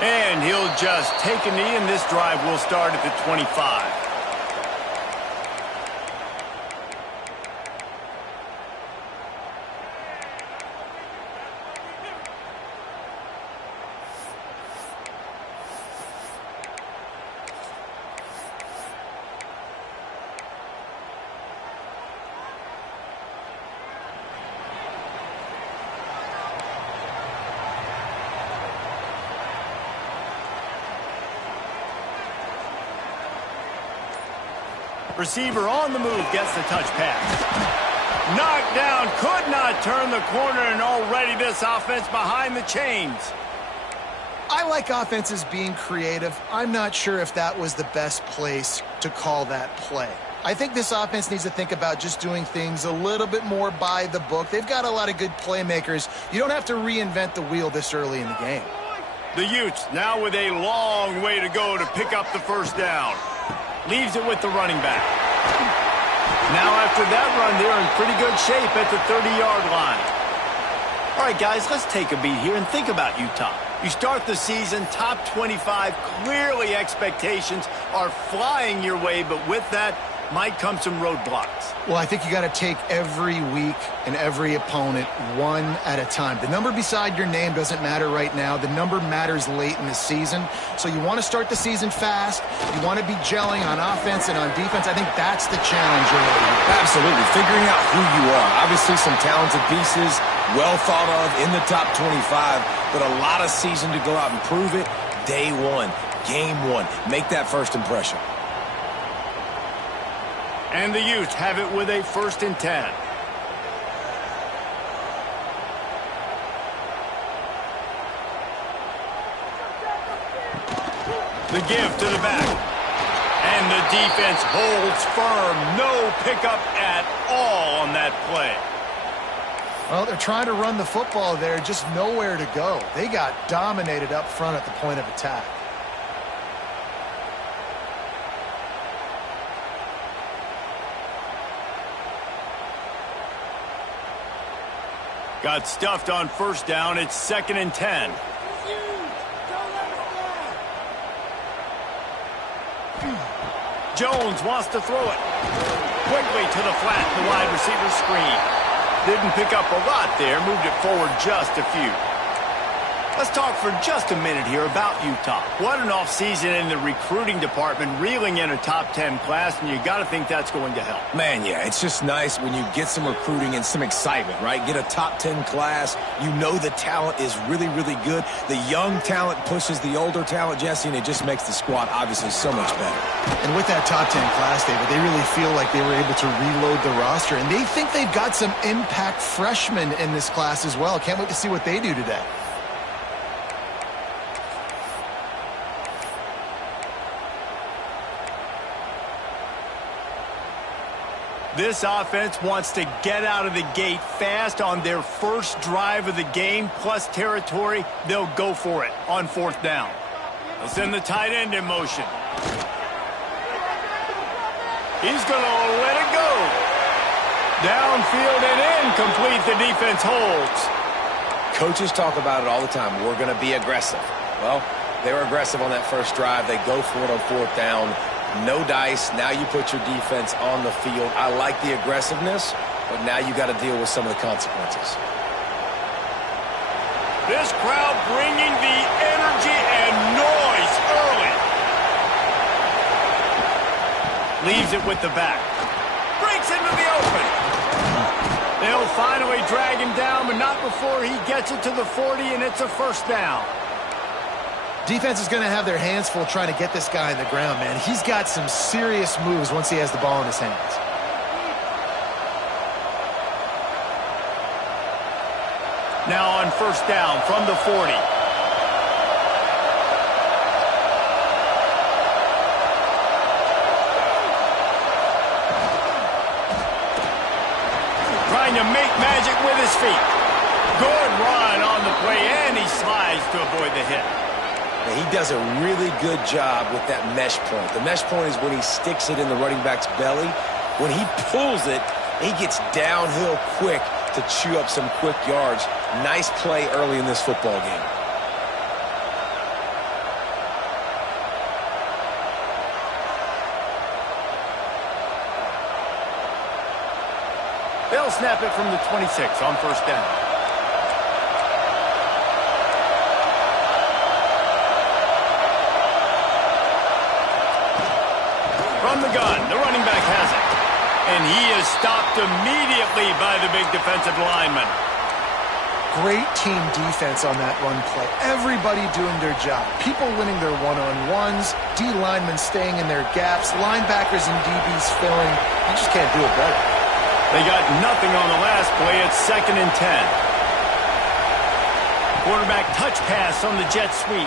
And he'll just take a knee, and this drive will start at the 25. Receiver on the move, gets the touch pass. Knocked down, could not turn the corner, and already this offense behind the chains. I like offenses being creative. I'm not sure if that was the best place to call that play. I think this offense needs to think about just doing things a little bit more by the book. They've got a lot of good playmakers. You don't have to reinvent the wheel this early in the game. The Utes now with a long way to go to pick up the first down. Leaves it with the running back. Now after that run, they're in pretty good shape at the 30-yard line. All right, guys, let's take a beat here and think about Utah. You start the season top 25. Clearly expectations are flying your way, but with that might come some roadblocks. Well, I think you got to take every week and every opponent one at a time. The number beside your name doesn't matter right now. The number matters late in the season. So you want to start the season fast. You want to be gelling on offense and on defense. I think that's the challenge early here. Absolutely. Figuring out who you are. Obviously some talented pieces, well thought of in the top 25, but a lot of season to go out and prove it. Day one, game one. Make that first impression. And the Utes have it with a 1st and 10. The give to the back. And the defense holds firm. No pickup at all on that play. Well, they're trying to run the football there, just nowhere to go. They got dominated up front at the point of attack. Got stuffed on 1st down. It's 2nd and 10. Jones wants to throw it. Quickly to the flat, the wide receiver screen. Didn't pick up a lot there, moved it forward just a few. Let's talk for just a minute here about Utah. What an offseason in the recruiting department, reeling in a top 10 class, and you got to think that's going to help. Man, yeah, it's just nice when you get some recruiting and some excitement, right? Get a top 10 class. You know the talent is really, really good. The young talent pushes the older talent, Jesse, and it just makes the squad obviously so much better. And with that top 10 class, David, they really feel like they were able to reload the roster, and they think they've got some impact freshmen in this class as well. Can't wait to see what they do today. This offense wants to get out of the gate fast on their first drive of the game, plus territory. They'll go for it on 4th down. They'll send the tight end in motion. He's going to let it go. Downfield and incomplete. The defense holds. Coaches talk about it all the time. We're going to be aggressive. Well, they were aggressive on that first drive. They go for it on 4th down. No dice. Now you put your defense on the field. I like the aggressiveness, but now you got to deal with some of the consequences. This crowd bringing the energy and noise early. Leaves it with the back. Breaks into the open. They'll finally drag him down, but not before he gets it to the 40, and it's a 1st down. Defense is going to have their hands full trying to get this guy on the ground, man. He's got some serious moves once he has the ball in his hands. Now on 1st down from the 40. Trying to make magic with his feet. Good run on the play, and he slides to avoid the hit. He does a really good job with that mesh point. The mesh point is when he sticks it in the running back's belly. When he pulls it, he gets downhill quick to chew up some quick yards. Nice play early in this football game. snap it from the 26 on first down. From the gun, the running back has it. And he is stopped immediately by the big defensive lineman. Great team defense on that run play. Everybody doing their job. People winning their one-on-ones, D linemen staying in their gaps, linebackers and DBs filling. You just can't do it better. They got nothing on the last play. It's 2nd and 10. Quarterback touch pass on the jet sweep.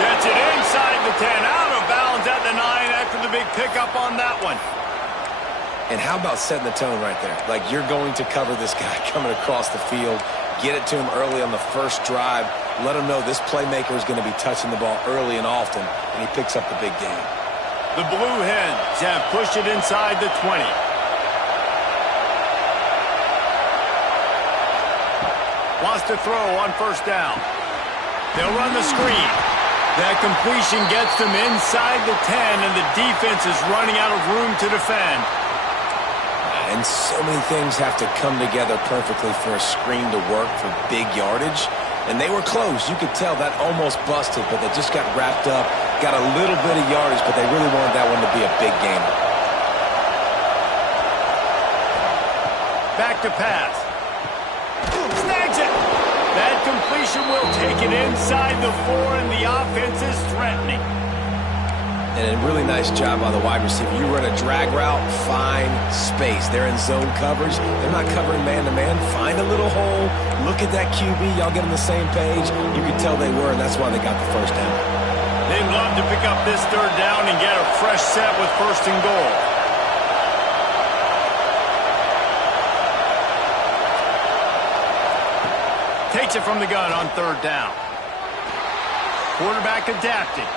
Gets it inside the 10, out of bounds at the 9 after the big pickup on that one. And how about setting the tone right there? Like, you're going to cover this guy coming across the field, get it to him early on the first drive, let him know this playmaker is going to be touching the ball early and often, and he picks up the big game. The Blue Hens have pushed it inside the 20. Wants to throw on first down. They'll run the screen. That completion gets them inside the 10, and the defense is running out of room to defend. And so many things have to come together perfectly for a screen to work for big yardage. And they were close. You could tell that almost busted, but they just got wrapped up, got a little bit of yardage, but they really wanted that one to be a big game. Back to pass. Snags it. That completion will take it inside the 4, and the offense is threatening. And a really nice job by the wide receiver. You run a drag route, find space. They're in zone coverage. They're not covering man-to-man. Find a little hole. Look at that QB. Y'all get on the same page. You could tell they were, and that's why they got the first down. They'd love to pick up this 3rd down and get a fresh set with 1st and goal. Takes it from the gun on 3rd down. Quarterback adapting.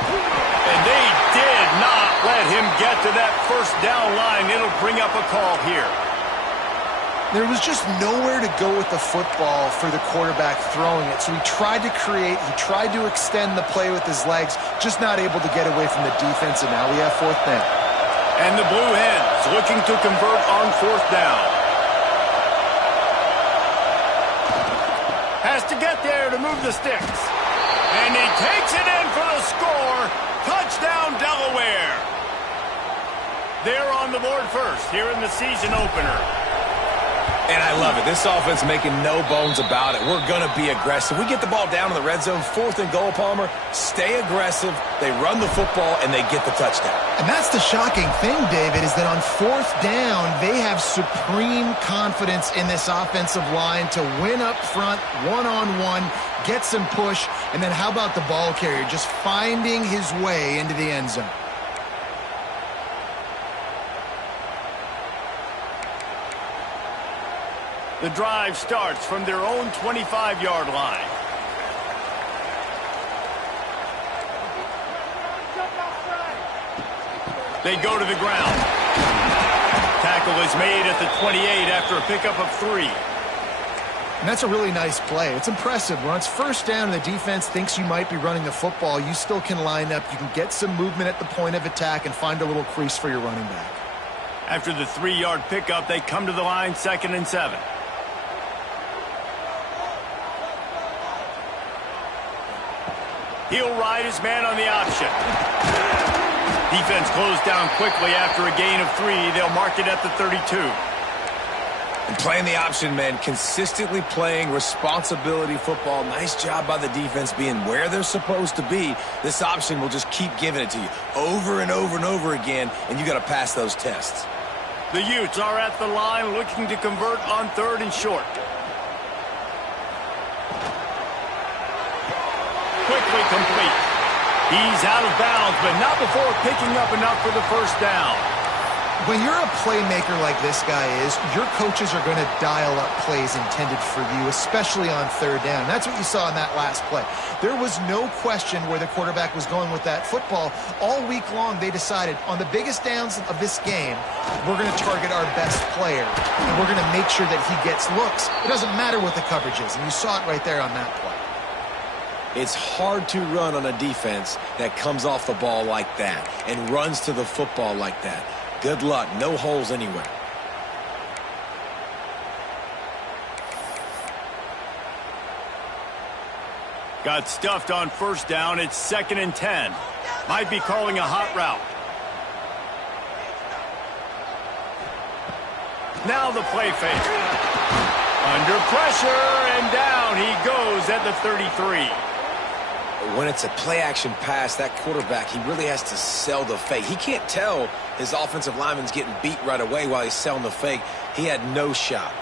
And they did not let him get to that 1st down line. It'll bring up a call here. There was just nowhere to go with the football for the quarterback throwing it. So he tried to create, he tried to extend the play with his legs, just not able to get away from the defense, and now we have 4th down. And the Blue Hens looking to convert on 4th down. Has to get there to move the sticks. And he takes it in for the score. Touchdown, Delaware. They're on the board first here in the season opener. And I love it. This offense making no bones about it. We're going to be aggressive. We get the ball down in the red zone, 4th and goal, Palmer. Stay aggressive. They run the football, and they get the touchdown. And that's the shocking thing, David, is that on 4th down, they have supreme confidence in this offensive line to win up front, one-on-one, get some push, and then how about the ball carrier just finding his way into the end zone? The drive starts from their own 25-yard line. They go to the ground. Tackle is made at the 28 after a pickup of 3. And that's a really nice play. It's impressive. When it's 1st down and the defense thinks you might be running the football, you still can line up. You can get some movement at the point of attack and find a little crease for your running back. After the 3-yard pickup, they come to the line 2nd and 7. He'll ride his man on the option. Defense closed down quickly after a gain of 3. They'll mark it at the 32. And playing the option, man, consistently playing responsibility football. Nice job by the defense being where they're supposed to be. This option will just keep giving it to you over and over and over again, and you got to pass those tests. The Utes are at the line looking to convert on 3rd and short. Quickly complete. He's out of bounds, but not before picking up enough for the 1st down. When you're a playmaker like this guy is, your coaches are going to dial up plays intended for you, especially on 3rd down. That's what you saw in that last play. There was no question where the quarterback was going with that football. All week long, they decided on the biggest downs of this game, we're going to target our best player, and we're going to make sure that he gets looks. It doesn't matter what the coverage is, and you saw it right there on that play. It's hard to run on a defense that comes off the ball like that and runs to the football like that. Good luck. No holes anywhere. Got stuffed on first down. It's 2nd and 10. Might be calling a hot route. Now the play fake. Under pressure, and down he goes at the 33. When it's a play-action pass, that quarterback, he really has to sell the fake. He can't tell his offensive lineman's getting beat right away while he's selling the fake. He had no shot.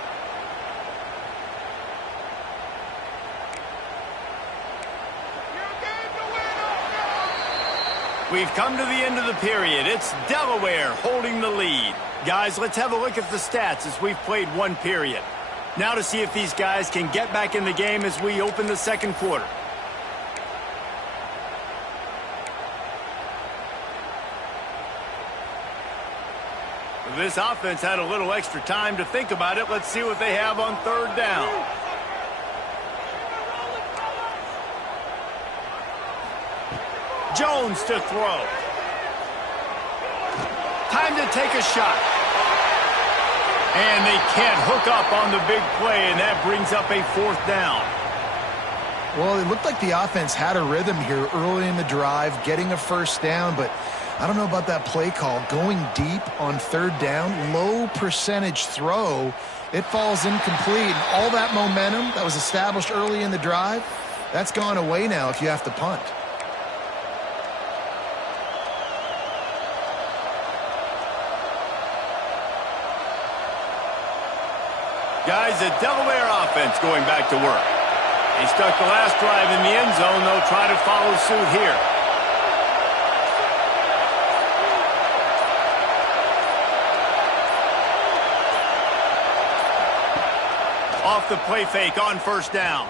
We've come to the end of the period. It's Delaware holding the lead. Guys, let's have a look at the stats as we've played one period. Now to see if these guys can get back in the game as we open the second quarter. This offense had a little extra time to think about it. Let's see what they have on third down. Jones to throw. Time to take a shot. And they can't hook up on the big play, and that brings up a 4th down. Well, it looked like the offense had a rhythm here early in the drive, getting a first down, but I don't know about that play call. Going deep on third down, low percentage throw, it falls incomplete. And all that momentum that was established early in the drive, that's gone away now if you have to punt. Guys, the Delaware offense going back to work. They stuck the last drive in the end zone. They'll try to follow suit here. Off the play fake on first down.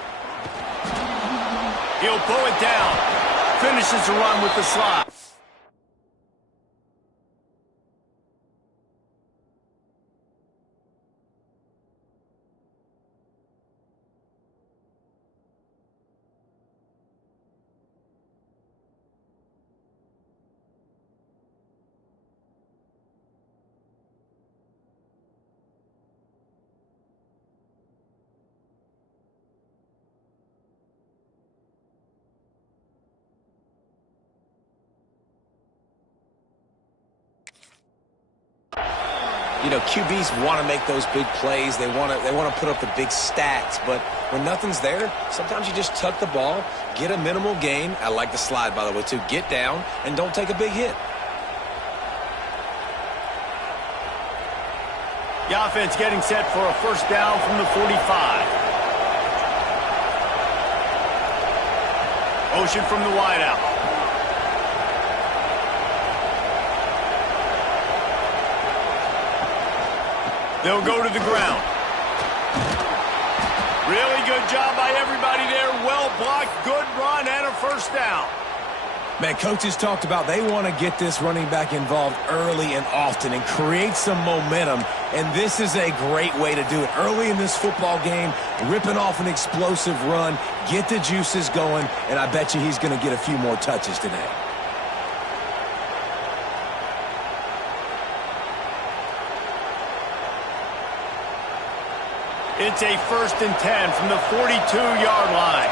He'll pull it down. Finishes the run with the slide. You know, QBs want to make those big plays. They want to put up the big stats. But when nothing's there, sometimes you just tuck the ball, get a minimal gain. I like the slide, by the way, too. Get down and don't take a big hit. The offense getting set for a first down from the 45. Motion from the wideout. They'll go to the ground. Really good job by everybody there. Well blocked, good run, and a first down. Man, coaches talked about they want to get this running back involved early and often and create some momentum, and this is a great way to do it. Early in this football game, ripping off an explosive run, get the juices going, and I bet you he's going to get a few more touches today. It's a 1st and 10 from the 42-yard line.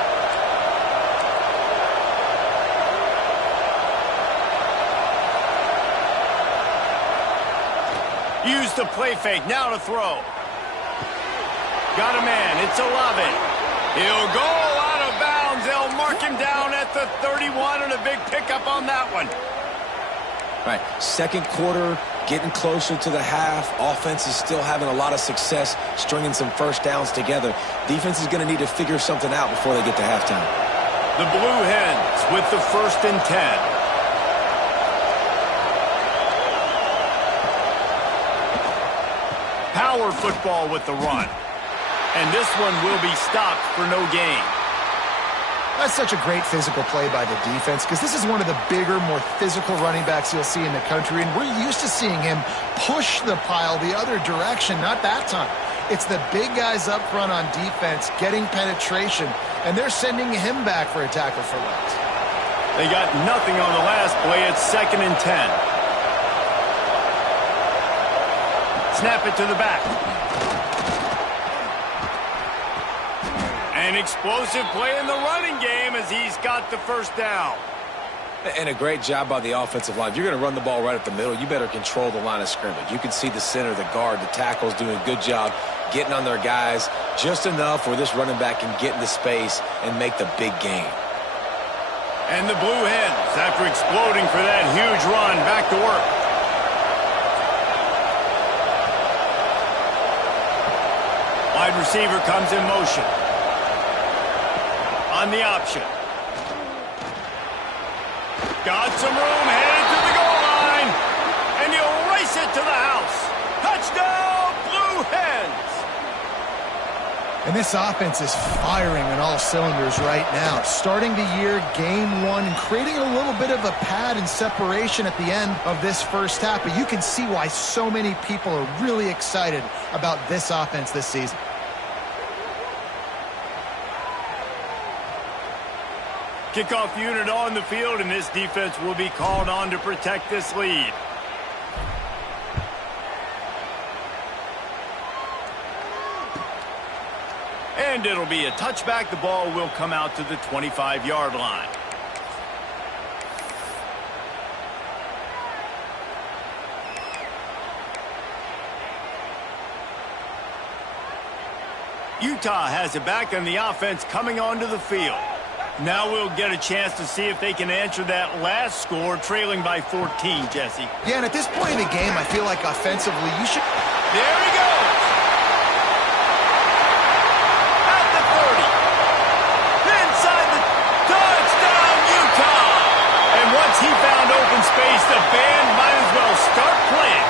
Use the play fake, now to throw. Got a man, it's Olave. He'll go out of bounds. They'll mark him down at the 31, and a big pickup on that one. Right, second quarter, getting closer to the half. Offense is still having a lot of success stringing some first downs together. Defense is going to need to figure something out before they get to halftime. The Blue Hens with the 1st and 10. Power football with the run. And this one will be stopped for no gain. That's such a great physical play by the defense because this is one of the bigger, more physical running backs you'll see in the country, and we're used to seeing him push the pile the other direction. Not that time. It's the big guys up front on defense getting penetration, and they're sending him back for a tackle for loss. They got nothing on the last play. It's 2nd and 10. Snap it to the back. An explosive play in the running game as he's got the first down. And a great job by the offensive line. If you're going to run the ball right up the middle, you better control the line of scrimmage. You can see the center, the guard, the tackles doing a good job getting on their guys just enough where this running back can get into space and make the big gain. And the Blue Hens, after exploding for that huge run, back to work. Wide receiver comes in motion. On the option. Got some room, headed to the goal line. And he'll race it to the house. Touchdown, Blue Hens! And this offense is firing on all cylinders right now. Starting the year, game one, and creating a little bit of a pad and separation at the end of this first half. But you can see why so many people are really excited about this offense this season. Kickoff unit on the field, and this defense will be called on to protect this lead. And it'll be a touchback. The ball will come out to the 25-yard line. Utah has it back, and the offense coming onto the field. Now we'll get a chance to see if they can answer that last score, trailing by 14, Jesse. Yeah, and at this point in the game, I feel like offensively, you should... There he goes! At the 30. Inside the touchdown, Utah! And once he found open space, the band might as well start playing.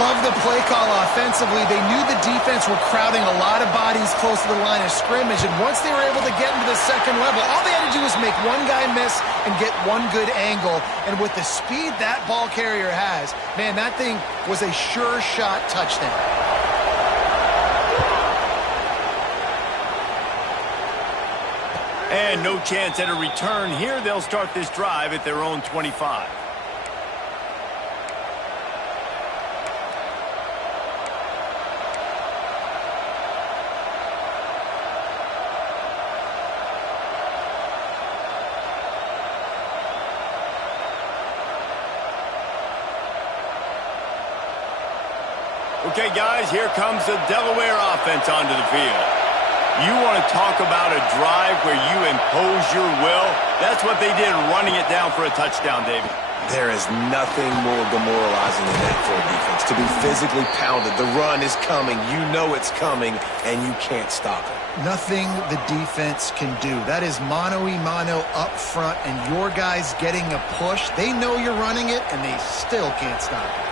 Love the play call offensively. They knew the defense were crowding a lot of bodies close to the line of scrimmage, and once they were able to get into the second level, all they had to do was make one guy miss and get one good angle. And with the speed that ball carrier has, man, that thing was a sure shot touchdown. And no chance at a return here. They'll start this drive at their own 25. Okay, guys, here comes the Delaware offense onto the field. You want to talk about a drive where you impose your will? That's what they did, running it down for a touchdown, David. There is nothing more demoralizing than that for a defense. To be physically pounded, the run is coming, you know it's coming, and you can't stop it. Nothing the defense can do. That is mano-a-mano up front, and your guys getting a push. They know you're running it, and they still can't stop it.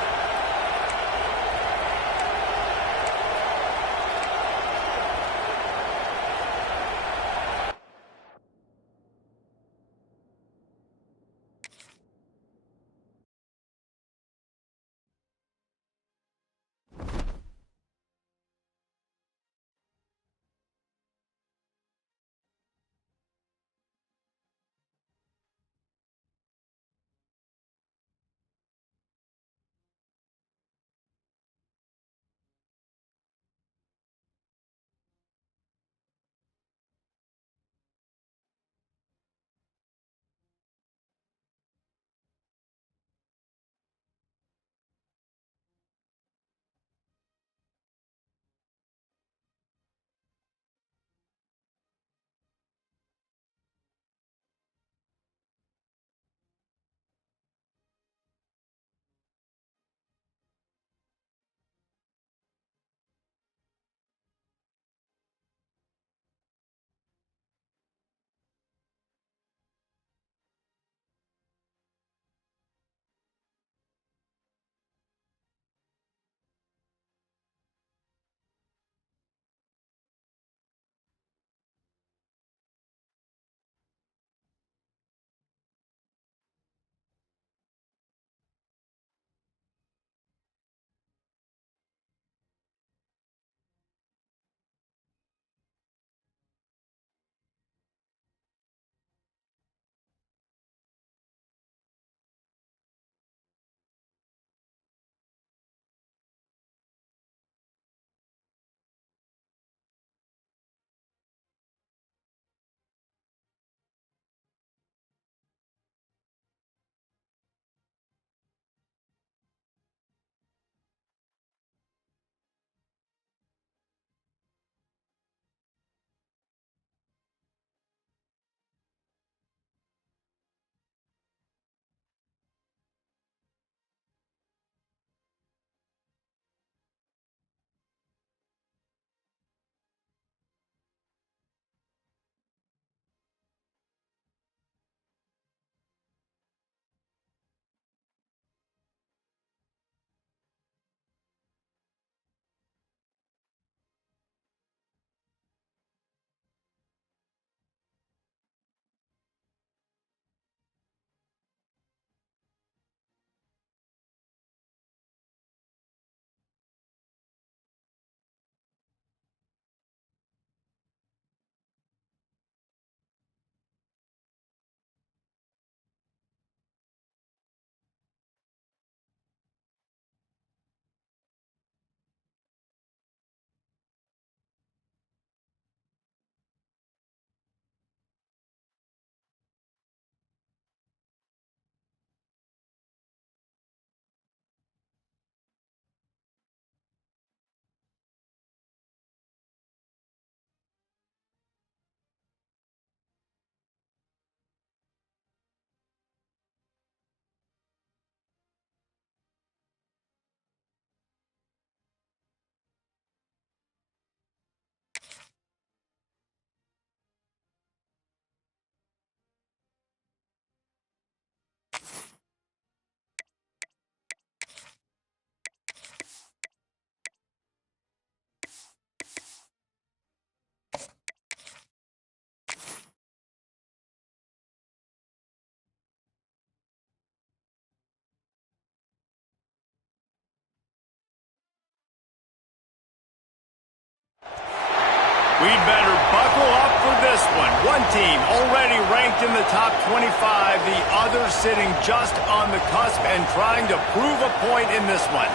We'd better buckle up for this one. One team already ranked in the top 25, the other sitting just on the cusp and trying to prove a point in this one.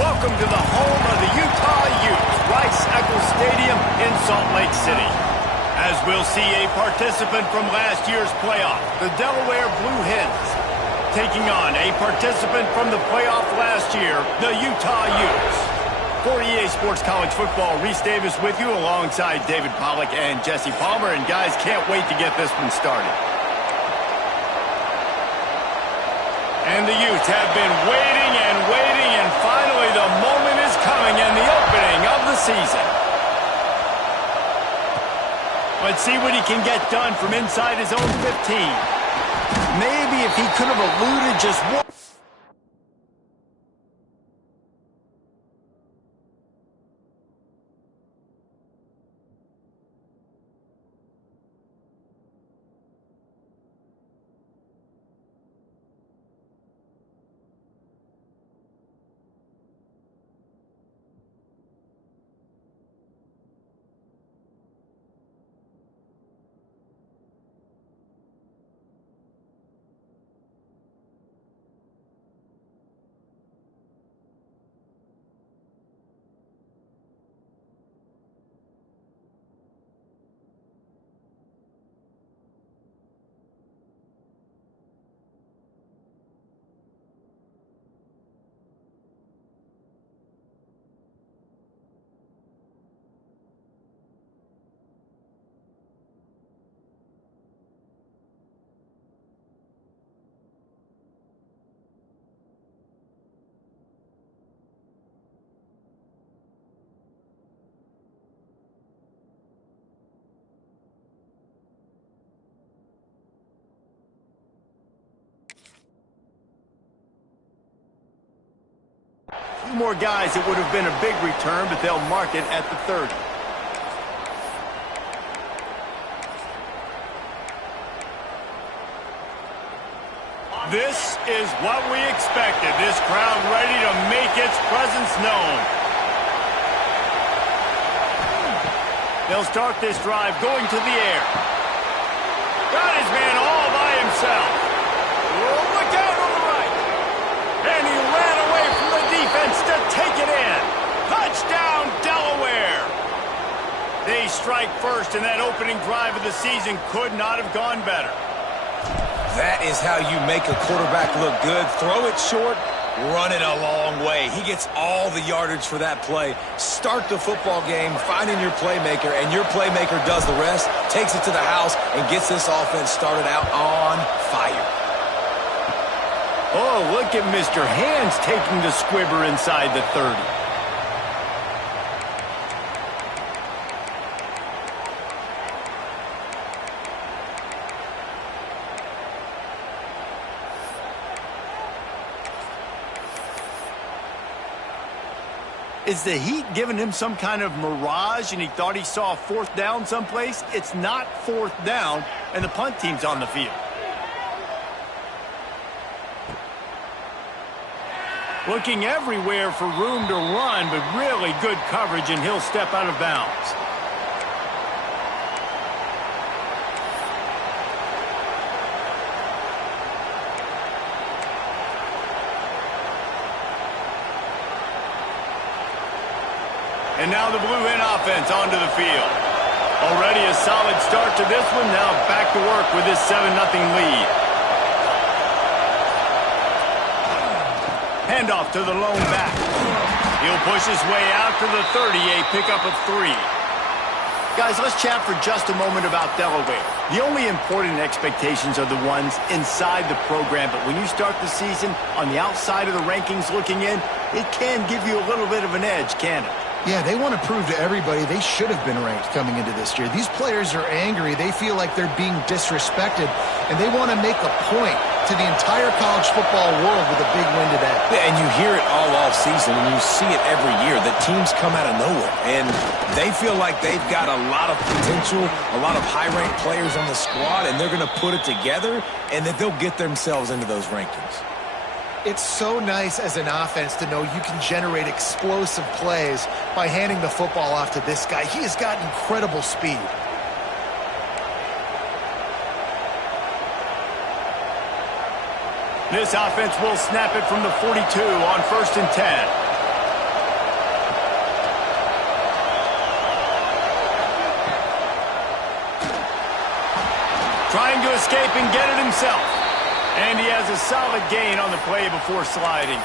Welcome to the home of the Utah Utes, Rice-Eccles Stadium in Salt Lake City. As we'll see a participant from last year's playoff, the Delaware Blue Hens, taking on a participant from the playoff last year, the Utah Utes. For EA Sports College Football, Reese Davis with you alongside David Pollack and Jesse Palmer. And guys, can't wait to get this one started. And the Utes have been waiting, and finally the moment is coming and the opening of the season. Let's see what he can get done from inside his own 15. Maybe if he could have eluded just one. Two more guys, it would have been a big return, but they'll mark it at the 30. This is what we expected. This crowd ready to make its presence known. They'll start this drive going to the air. Got his man all by himself. Oh, look out on the right. And he ran away from the defense to take it in. Touchdown, Delaware. They strike first, and that opening drive of the season could not have gone better. That is how you make a quarterback look good. Throw it short, run it a long way. He gets all the yardage for that play. Start the football game, finding your playmaker, and your playmaker does the rest, takes it to the house, and gets this offense started out on fire. Oh, look at Mr. Hands taking the squibber inside the 30. Is the heat giving him some kind of mirage and he thought he saw a fourth down someplace? It's not fourth down, and the punt team's on the field. Looking everywhere for room to run, but really good coverage, and he'll step out of bounds. And now the Blue Hen offense onto the field. Already a solid start to this one. Now back to work with this 7-0 lead. Handoff to the lone back. He'll push his way out to the 30, a pickup of 3. Guys, let's chat for just a moment about Delaware. The only important expectations are the ones inside the program, but when you start the season on the outside of the rankings looking in, it can give you a little bit of an edge, can't it? Yeah, they want to prove to everybody they should have been ranked coming into this year. These players are angry. They feel like they're being disrespected, and they want to make a point to the entire college football world with a big win today. Yeah, and you hear it all off season, and you see it every year. The teams come out of nowhere, and they feel like they've got a lot of potential, a lot of high-ranked players on the squad, and they're going to put it together, and that they'll get themselves into those rankings. It's so nice as an offense to know you can generate explosive plays by handing the football off to this guy. He has got incredible speed. This offense will snap it from the 42 on 1st and 10. Trying to escape and get it himself. And he has a solid gain on the play before sliding.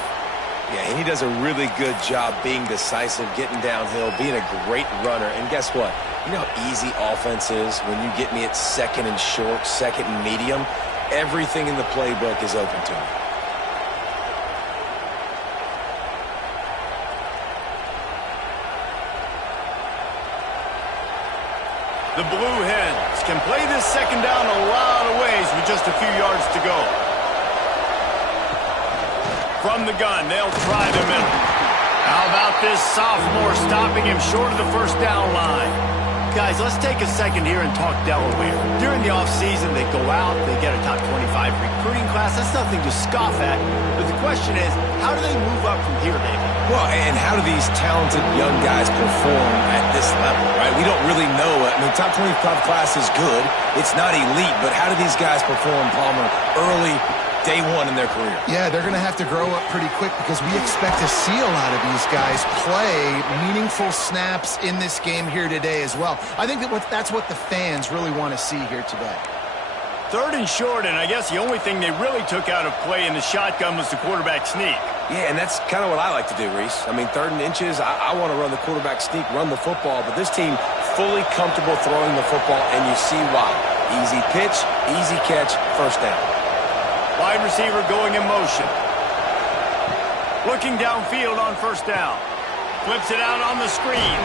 Yeah, and he does a really good job being decisive, getting downhill, being a great runner. And guess what? You know how easy offense is when you get me at 2nd and short, 2nd and medium? Everything in the playbook is open to me. The Blue Hens can play this 2nd down a lot of ways with just a few yards to go. From the gun, they'll try the middle. How about this sophomore stopping him short of the 1st down line? Guys, let's take a second here and talk Delaware. During the offseason, they go out, they get a top 25 recruiting class. That's nothing to scoff at. But the question is, how do they move up from here, David? Well, and how do these talented young guys perform at this level, right? We don't really know. I mean, top 25 class is good. It's not elite, but how do these guys perform, Palmer, early, day one in their career? Yeah, they're going to have to grow up pretty quick because we expect to see a lot of these guys play meaningful snaps in this game here today as well. I think that's what the fans really want to see here today. 3rd and short, and I guess the only thing they really took out of play in the shotgun was the quarterback sneak. Yeah, and that's kind of what I like to do, Reese. I mean, 3rd and inches, I want to run the quarterback sneak, run the football, but this team fully comfortable throwing the football, and you see why. Easy pitch, easy catch, 1st down. Wide receiver going in motion. Looking downfield on 1st down. Flips it out on the screen.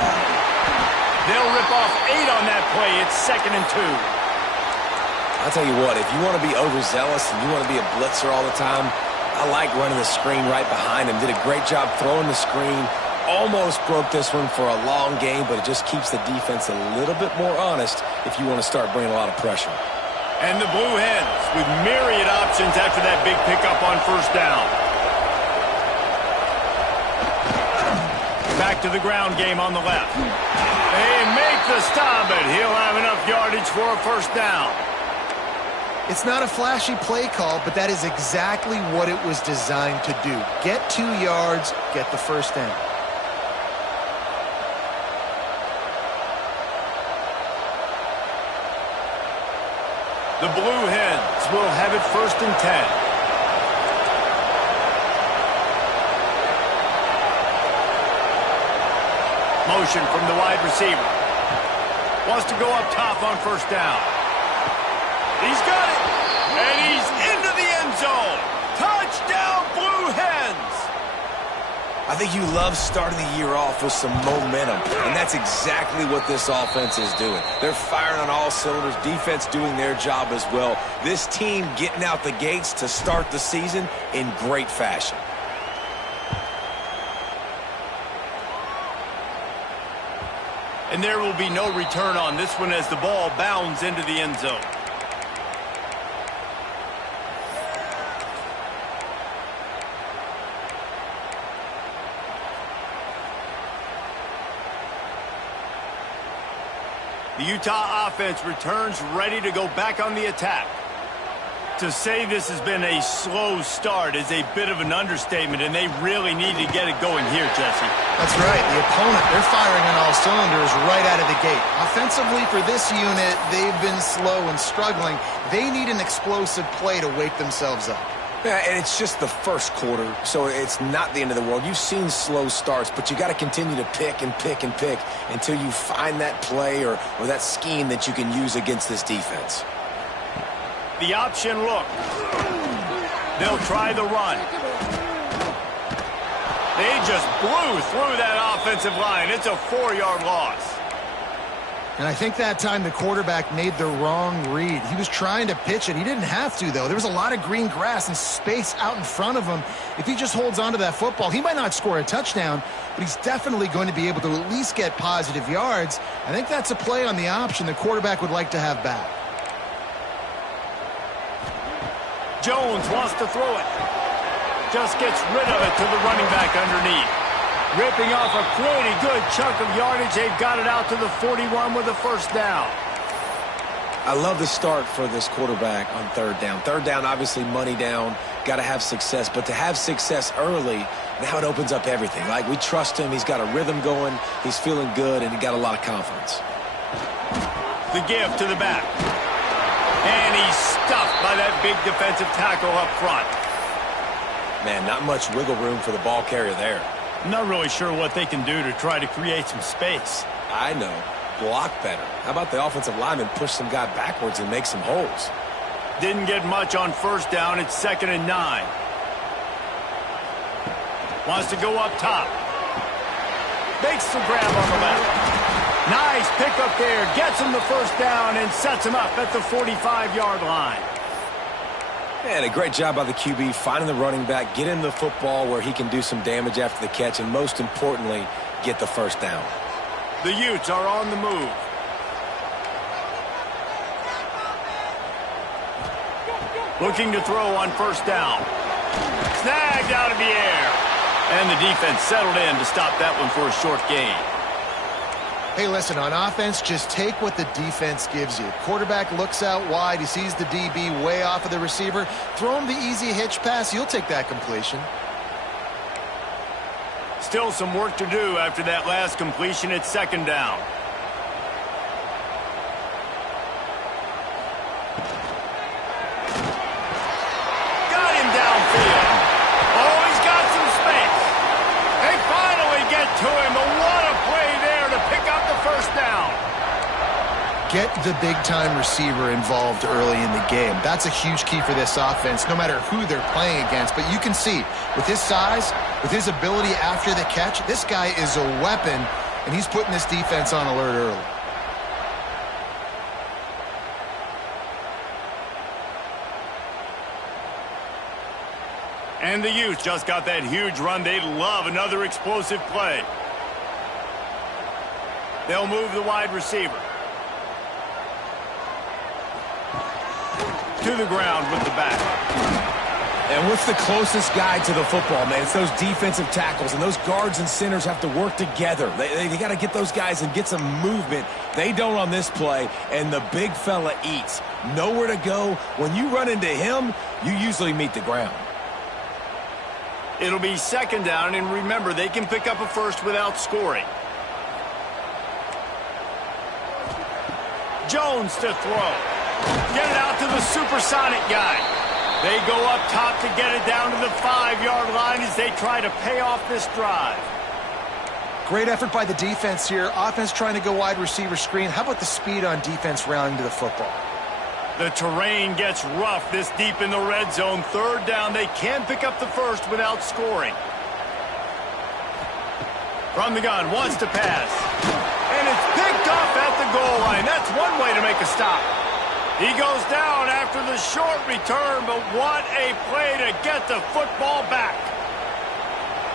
They'll rip off 8 on that play. It's 2nd and 2. I'll tell you what, if you want to be overzealous and you want to be a blitzer all the time, I like running the screen right behind him. Did a great job throwing the screen. Almost broke this one for a long game, but it just keeps the defense a little bit more honest if you want to start bringing a lot of pressure. And the Blue Hens with myriad options after that big pickup on 1st down. Back to the ground game on the left. They make the stop, but he'll have enough yardage for a 1st down. It's not a flashy play call, but that is exactly what it was designed to do. Get 2 yards, get the 1st down. The Blue Hens will have it 1st and 10. Motion from the wide receiver. Wants to go up top on 1st down. He's got it, and he's into the end zone. Touchdown, Blue Hens. I think you love starting the year off with some momentum, and that's exactly what this offense is doing. They're firing on all cylinders, defense doing their job as well. This team getting out the gates to start the season in great fashion. And there will be no return on this one as the ball bounds into the end zone. The Utah offense returns ready to go back on the attack. To say this has been a slow start is a bit of an understatement, and they really need to get it going here, Jesse. That's right. The opponent, they're firing on all cylinders right out of the gate. Offensively for this unit, they've been slow and struggling. They need an explosive play to wake themselves up. Yeah, and it's just the first quarter, so it's not the end of the world. You've seen slow starts, but you got to continue to pick and pick and pick until you find that play or that scheme that you can use against this defense. The option look. They'll try the run. They just blew through that offensive line. It's a 4-yard loss. And I think that time the quarterback made the wrong read. He was trying to pitch it. He didn't have to, though. There was a lot of green grass and space out in front of him. If he just holds on to that football, he might not score a touchdown, but he's definitely going to be able to at least get positive yards. I think that's a play on the option the quarterback would like to have back. Jones wants to throw it. just gets rid of it to the running back underneath. Ripping off a pretty good chunk of yardage. They've got it out to the 41 with a first down. I love the start for this quarterback on third down. Third down, obviously money down, got to have success. But to have success early, now it opens up everything. Like, we trust him. He's got a rhythm going. He's feeling good, and he got a lot of confidence. The give to the back. And he's stuffed by that big defensive tackle up front. Man, not much wiggle room for the ball carrier there. I'm not really sure what they can do to try to create some space. I know. Block better. How about the offensive lineman push some guy backwards and make some holes? Didn't get much on first down. It's 2nd and 9. Wants to go up top. Makes the grab on the left. Nice pickup there. Gets him the first down and sets him up at the 45-yard line. And a great job by the QB finding the running back, get him the football where he can do some damage after the catch, and most importantly, get the first down. The Utes are on the move. Looking to throw on first down. Snagged out of the air. And the defense settled in to stop that one for a short gain. Hey, listen, on offense, just take what the defense gives you. Quarterback looks out wide. He sees the DB way off of the receiver. Throw him the easy hitch pass. You'll take that completion. Still some work to do after that last completion at 2nd down. Got him downfield. Oh, he's got some space. They finally get to him, but what a play there to pick up the first down. Get the big-time receiver involved early in the game. That's a huge key for this offense, no matter who they're playing against. But you can see, with his size, with his ability after the catch, this guy is a weapon, and he's putting this defense on alert early. And the Utes just got that huge run. They love another explosive play. They'll move the wide receiver to the ground with the back. And what's the closest guy to the football, man? It's those defensive tackles, and those guards and centers have to work together. They got to get those guys and get some movement. They don't on this play, and the big fella eats. Nowhere to go. When you run into him, you usually meet the ground. It'll be 2nd down, and remember, they can pick up a first without scoring. Jones to throw. Get it out to the supersonic guy. They go up top to get it down to the 5-yard line as they try to pay off this drive. Great effort by the defense here. Offense trying to go wide receiver screen. How about the speed on defense rounding to the football? The terrain gets rough this deep in the red zone. 3rd down, they can pick up the first without scoring. From the gun, wants to pass. And it's picked off at the goal line. That's one way to make a stop. He goes down after the short return, but what a play to get the football back.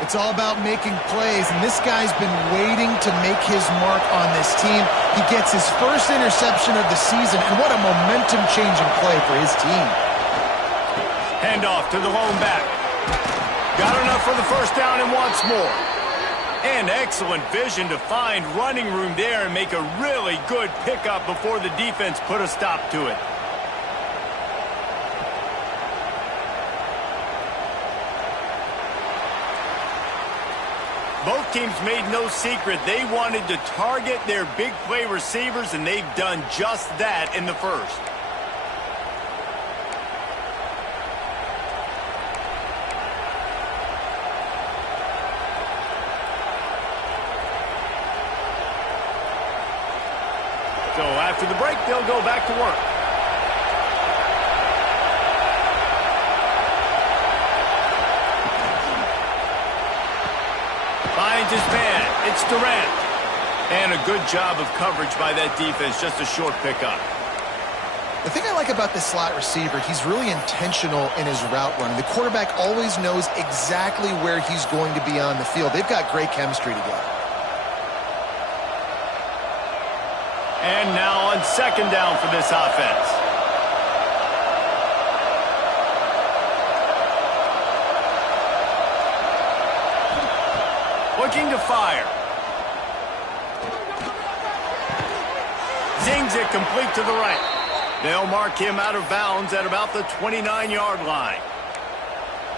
It's all about making plays, and this guy's been waiting to make his mark on this team. He gets his first interception of the season, and what a momentum-changing play for his team. Handoff to the lone back. Got enough for the first down and wants more. And excellent vision to find running room there and make a really good pickup before the defense put a stop to it. Both teams made no secret they wanted to target their big play receivers, and they've done just that in the first. So after the break, they'll go back to work. Finds his man. It's Durant. And a good job of coverage by that defense. Just a short pickup. The thing I like about this slot receiver, he's really intentional in his route running. The quarterback always knows exactly where he's going to be on the field. They've got great chemistry together. And now on 2nd down for this offense. looking to fire. Zings it complete to the right. They'll mark him out of bounds at about the 29-yard line.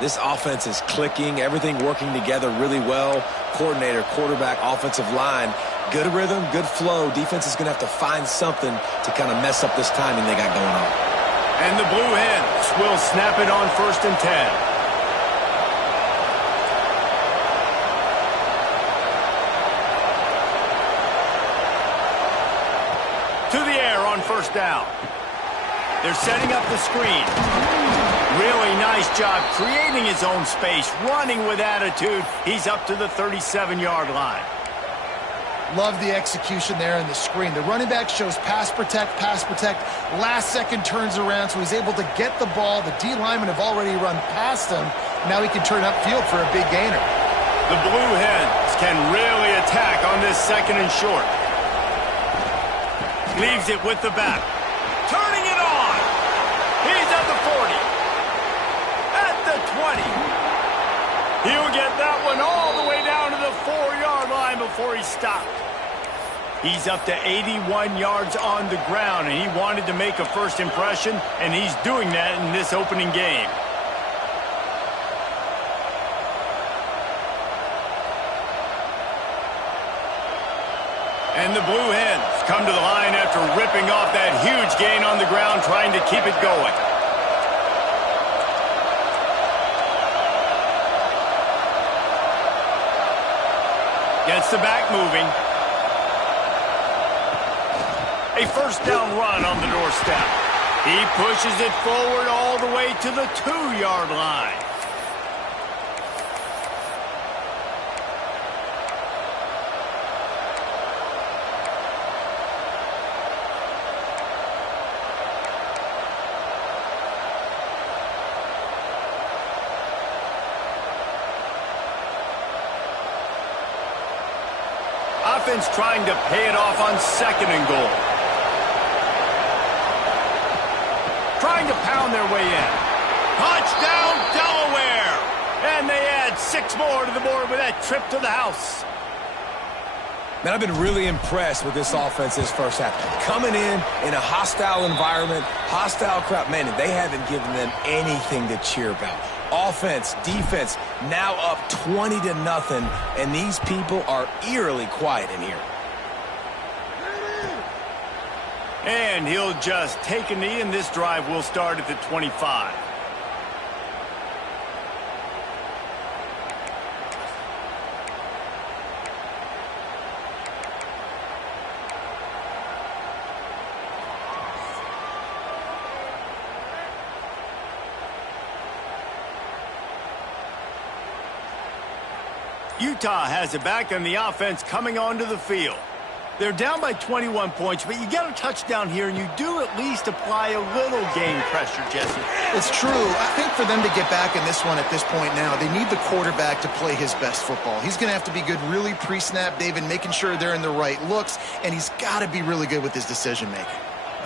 This offense is clicking, everything working together really well. Coordinator, quarterback, offensive line, good rhythm, good flow. Defense is going to have to find something to kind of mess up this timing they got going on. And the Blue Hens will snap it on 1st and 10. To the air on 1st down. They're setting up the screen. Really nice job creating his own space, running with attitude. He's up to the 37-yard line. Love the execution there in the screen. The running back shows pass protect. Last second turns around, so he's able to get the ball. The D linemen have already run past him. Now he can turn upfield for a big gainer. The Blue Hens can really attack on this 2nd and short. Leaves it with the back. Turning it on. He's at the 40. At the 20. He'll get that one all the way down to the 4-yard line before he stopped. He's up to 81 yards on the ground, and he wanted to make a first impression, and he's doing that in this opening game. And the Blue Hens come to the line after ripping off that huge gain on the ground, trying to keep it going. Gets the back moving. A 1st down run on the doorstep. He pushes it forward all the way to the 2-yard line. Offense trying to pay it off on 2nd and goal. Trying to pound their way in. Touchdown, Delaware! And they add 6 more to the board with that trip to the house. Man, I've been really impressed with this offense this first half. Coming in a hostile environment, hostile crowd. Man, they haven't given them anything to cheer about. Offense, defense, now up 20-0, and these people are eerily quiet in here. And he'll just take a knee, and this drive will start at the 25. Utah has it back, and the offense coming onto the field. They're down by 21 points, but you get a touchdown here, and you do at least apply a little game pressure, Jesse. It's true. I think for them to get back in this one at this point now, they need the quarterback to play his best football. He's going to have to be good really pre-snap, David, making sure they're in the right looks, and he's got to be really good with his decision-making.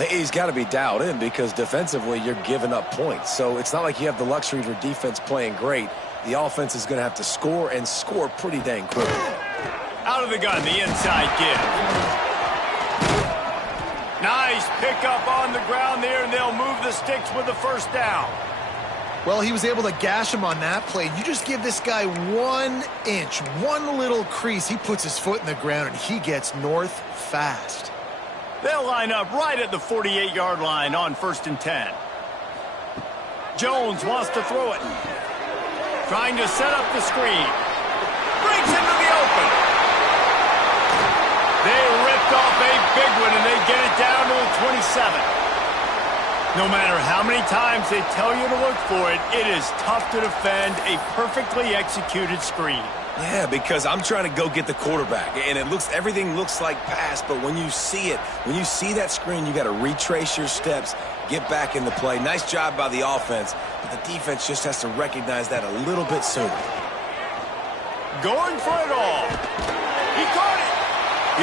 He's got to be dialed in because defensively you're giving up points. So it's not like you have the luxury of your defense playing great. The offense is going to have to score and score pretty dang quickly. Out of the gun, the inside give. Nice pickup on the ground there, and they'll move the sticks with the 1st down. Well, he was able to gash him on that play. You just give this guy 1 inch, one little crease. He puts his foot in the ground, and he gets north fast. They'll line up right at the 48-yard line on 1st and 10. Jones wants to throw it. Trying to set up the screen. Breaks into the open. They ripped off a big one, and they get it down to the 27. No matter how many times they tell you to look for it, it is tough to defend a perfectly executed screen. Yeah, because I'm trying to go get the quarterback, and everything looks like pass, but when you see it, when you see that screen, you got to retrace your steps, get back in the play. Nice job by the offense, but the defense just has to recognize that a little bit sooner. Going for it all. He caught it.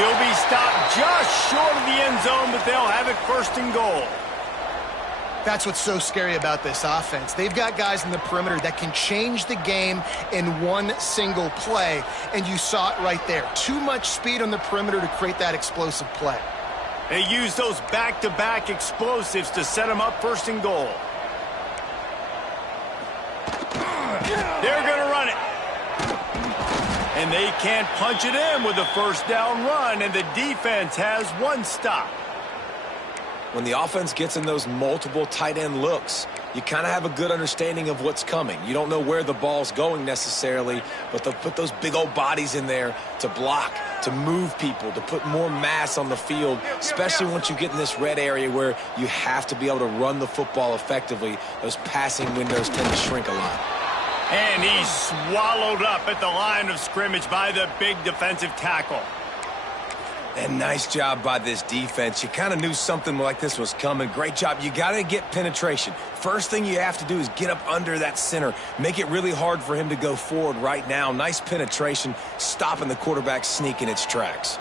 He'll be stopped just short of the end zone, but they'll have it 1st and goal. That's what's so scary about this offense. They've got guys in the perimeter that can change the game in one single play, and you saw it right there. Too much speed on the perimeter to create that explosive play. They use those back-to-back explosives to set them up first and goal. They're going to run it. And they can't punch it in with a first down run, and the defense has one stop. When the offense gets in those multiple tight end looks, you kind of have a good understanding of what's coming. You don't know where the ball's going necessarily, but they'll put those big old bodies in there to block, to move people, to put more mass on the field, especially once you get in this red area where you have to be able to run the football effectively. Those passing windows tend to shrink a lot. And he's swallowed up at the line of scrimmage by the big defensive tackle. And nice job by this defense. You kind of knew something like this was coming. Great job. You got to get penetration. First thing you have to do is get up under that center. Make it really hard for him to go forward right now. Nice penetration, stopping the quarterback sneak in its tracks.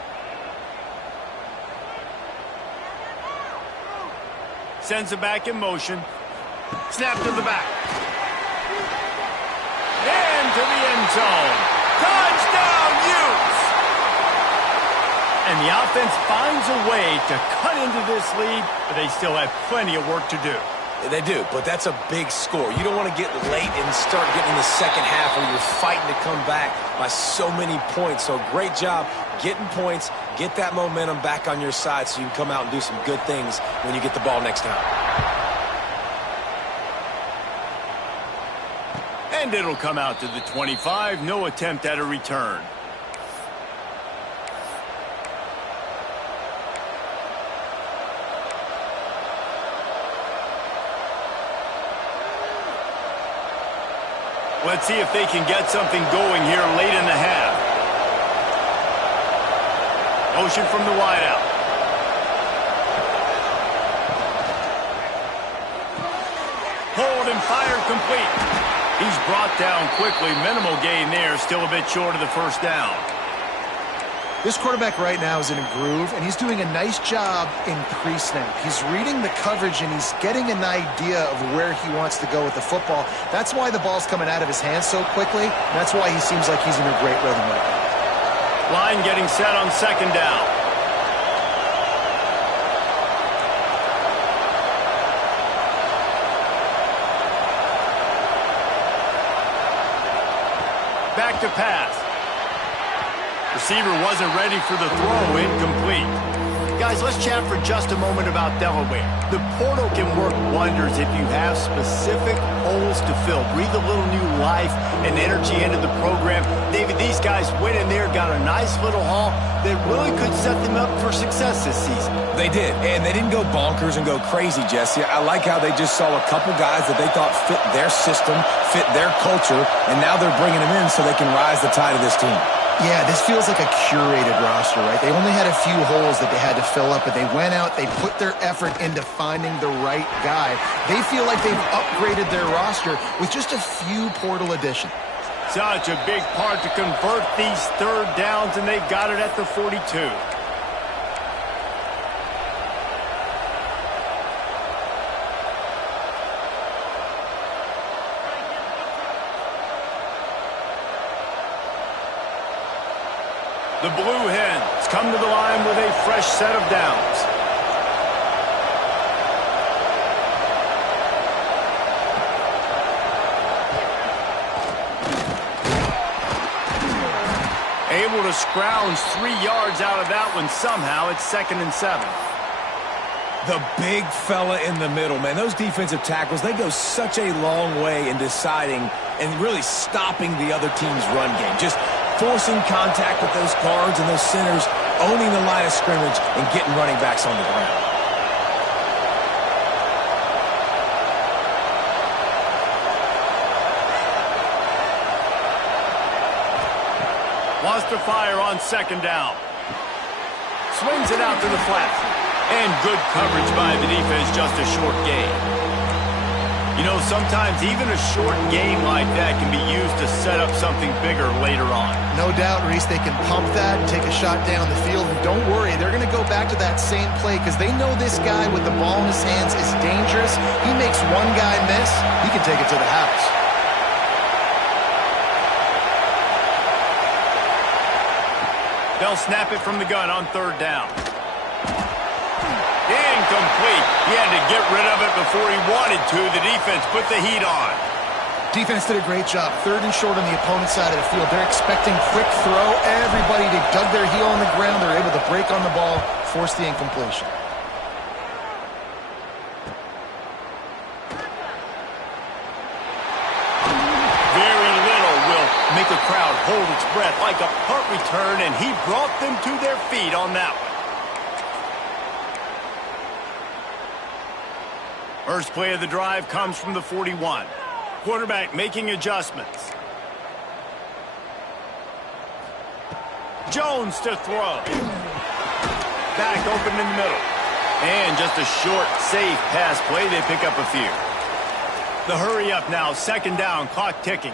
Sends it back in motion. Snap to the back. And to the end zone. Touchdown, Utes! And the offense finds a way to cut into this lead, but they still have plenty of work to do. They do, but that's a big score. You don't want to get late and start getting in the second half where you're fighting to come back by so many points. So great job getting points, get that momentum back on your side so you can come out and do some good things when you get the ball next time. And it'll come out to the 25. No attempt at a return. Let's see if they can get something going here late in the half. Motion from the wideout. Hold and fire complete. He's brought down quickly. Minimal gain there. Still a bit short of the first down. This quarterback right now is in a groove, and he's doing a nice job in pre-snap. He's reading the coverage, and he's getting an idea of where he wants to go with the football. That's why the ball's coming out of his hands so quickly, and that's why he seems like he's in a great rhythm right now. Line getting set on second down. Back to pass. Receiver wasn't ready for the throw. Incomplete. Guys, let's chat for just a moment about Delaware. The portal can work wonders if you have specific holes to fill. Breathe a little new life and energy into the program. David, these guys went in there, got a nice little haul that really could set them up for success this season. They did, and they didn't go bonkers and go crazy, Jesse. I like how they just saw a couple guys that they thought fit their system, fit their culture, and now they're bringing them in so they can rise the tide of this team. Yeah, this feels like a curated roster, right? They only had a few holes that they had to fill up, but they went out, they put their effort into finding the right guy. They feel like they've upgraded their roster with just a few portal additions. Such a big part to convert these third downs, and they've got it at the 42. The Blue Hens come to the line with a fresh set of downs. Able to scrounge 3 yards out of that one somehow. It's 2nd and 7. The big fella in the middle, man. Those defensive tackles, they go such a long way in deciding and really stopping the other team's run game. Just forcing contact with those guards and those centers, owning the line of scrimmage, and getting running backs on the ground. Wants to fire on second down. Swings it out to the flat. And good coverage by the defense, just a short gain. You know, sometimes even a short game like that can be used to set up something bigger later on. No doubt, Reese, they can pump that and take a shot down the field. And don't worry, they're going to go back to that same play because they know this guy with the ball in his hands is dangerous. He makes one guy miss, he can take it to the house. They'll snap it from the gun on third down. Incomplete. He had to get rid of it before he wanted to. The defense put the heat on. Defense did a great job. Third and short on the opponent's side of the field. They're expecting quick throw. Everybody dug their heel on the ground. They're able to break on the ball, force the incompletion. Very little will make a crowd hold its breath like a punt return, and he brought them to their feet on that one. First play of the drive comes from the 41. Quarterback making adjustments. Jones to throw. Back open in the middle. And just a short, safe pass play. They pick up a few. The hurry up now. Second down. Clock ticking.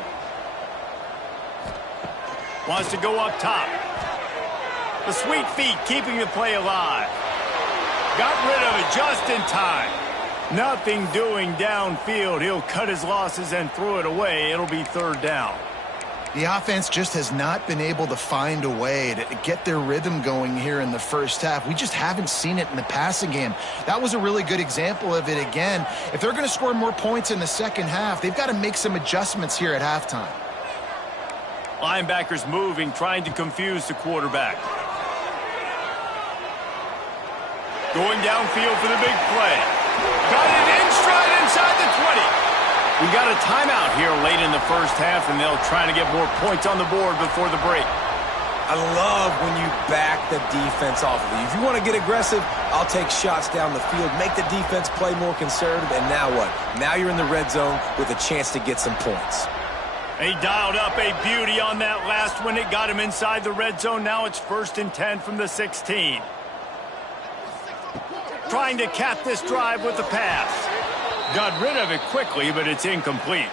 Wants to go up top. The sweet feet keeping the play alive. Got rid of it just in time. Nothing doing downfield. He'll cut his losses and throw it away. It'll be third down. The offense just has not been able to find a way to get their rhythm going here in the first half. We just haven't seen it in the passing game. That was a really good example of it again. If they're going to score more points in the second half, they've got to make some adjustments here at halftime. Linebackers moving, trying to confuse the quarterback. Going downfield for the big play. Got it in stride inside the 20. We got a timeout here late in the first half, and they'll try to get more points on the board before the break. I love when you back the defense off of you. If you want to get aggressive, I'll take shots down the field, make the defense play more conservative, and now what? Now you're in the red zone with a chance to get some points. They dialed up a beauty on that last one. It got him inside the red zone. Now it's 1st and 10 from the 16. Trying to cap this drive with the pass. Got rid of it quickly, but it's incomplete.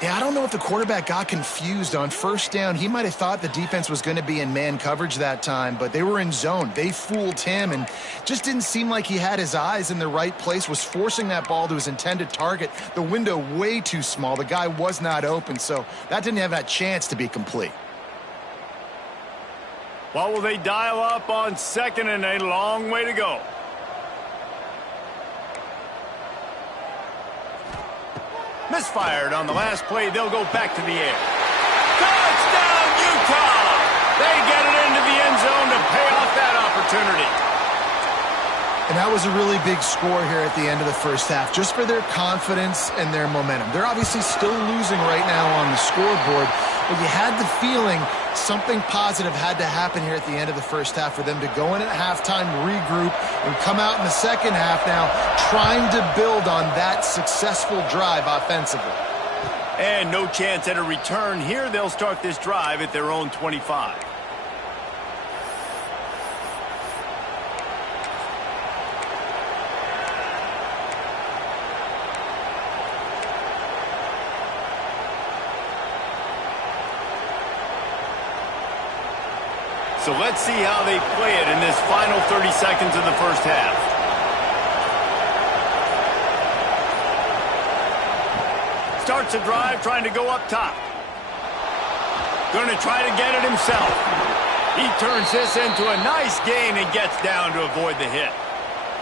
Yeah, I don't know if the quarterback got confused on first down. He might have thought the defense was going to be in man coverage that time, but they were in zone. They fooled him and just didn't seem like he had his eyes in the right place, was forcing that ball to his intended target. The window way too small. The guy was not open, so that didn't have that chance to be complete. What will they dial up on second and a long way to go? Misfired on the last play. They'll go back to the air. Touchdown, Utah! They get it into the end zone to pay off that opportunity. And that was a really big score here at the end of the first half, just for their confidence and their momentum. They're obviously still losing right now on the scoreboard, but you had the feeling something positive had to happen here at the end of the first half for them to go in at halftime, regroup, and come out in the second half now trying to build on that successful drive offensively. And no chance at a return here. They'll start this drive at their own 25. So let's see how they play it in this final 30 seconds of the first half. Starts a drive trying to go up top. Going to try to get it himself. He turns this into a nice gain and gets down to avoid the hit.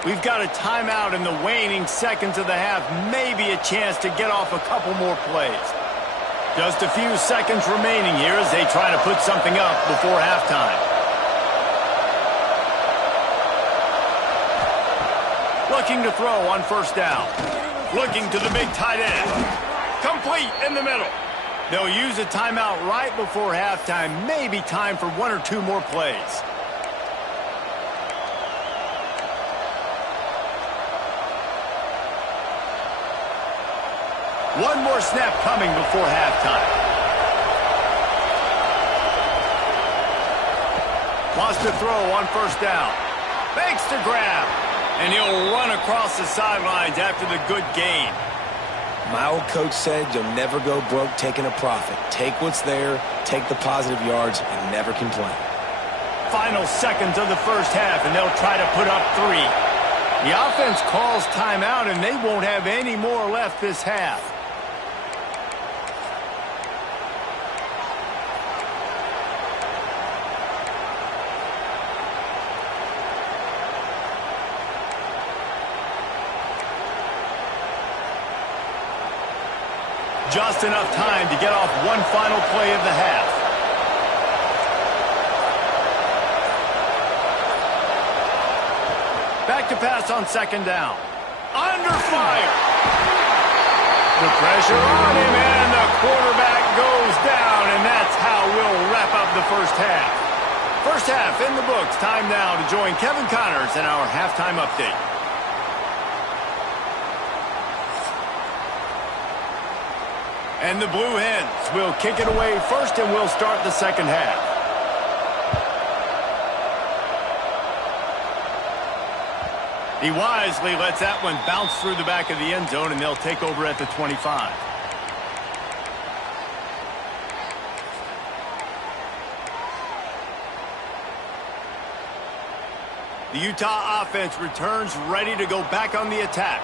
We've got a timeout in the waning seconds of the half. Maybe a chance to get off a couple more plays. Just a few seconds remaining here as they try to put something up before halftime. Looking to throw on first down. Looking to the big tight end. Complete in the middle. They'll use a timeout right before halftime. Maybe time for one or two more plays. One more snap coming before halftime. Wants to throw on first down. Fakes to grab. And he'll run across the sidelines after the good gain. My old coach said you'll never go broke taking a profit. Take what's there, take the positive yards, and never complain. Final seconds of the first half, and they'll try to put up 3. The offense calls timeout, and they won't have any more left this half. Just enough time to get off one final play of the half. Back to pass on second down. Under fire. The pressure on him, and the quarterback goes down, and that's how we'll wrap up the first half. First half in the books. Time now to join Kevin Connors in our halftime update. And the Blue Hens will kick it away first, and we'll start the second half. He wisely lets that one bounce through the back of the end zone, and they'll take over at the 25. The Utah offense returns ready to go back on the attack.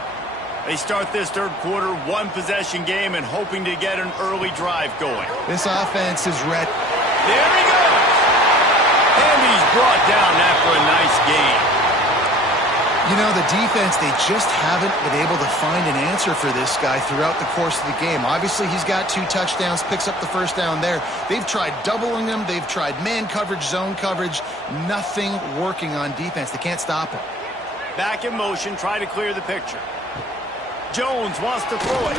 They start this third quarter one-possession game and hoping to get an early drive going. This offense is ready. There he goes! And he's brought down after a nice game. You know, the defense, they just haven't been able to find an answer for this guy throughout the course of the game. Obviously, he's got 2 touchdowns, picks up the first down there. They've tried doubling him. They've tried man coverage, zone coverage. Nothing working on defense. They can't stop him. Back in motion, try to clear the picture. Jones wants to throw it.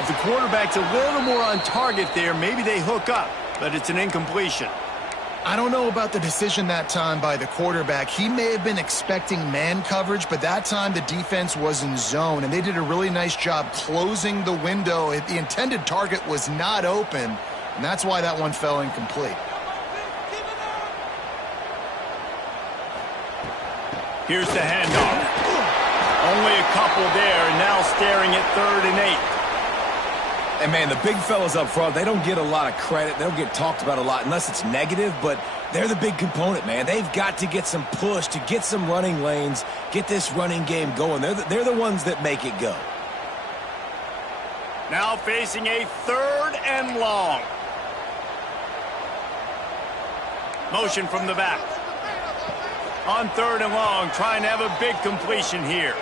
If the quarterback's a little more on target there, maybe they hook up, but it's an incompletion. I don't know about the decision that time by the quarterback. He may have been expecting man coverage, but that time the defense was in zone, and they did a really nice job closing the window. The intended target was not open, and that's why that one fell incomplete. Here's the handoff. Only a couple there, and now staring at 3rd and 8. And, man, the big fellas up front, they don't get a lot of credit. They don't get talked about a lot unless it's negative, but they're the big component, man. They've got to get some push, to get some running lanes, get this running game going. They're the ones that make it go. Now facing a 3rd and long. Motion from the back. On 3rd and long, trying to have a big completion here.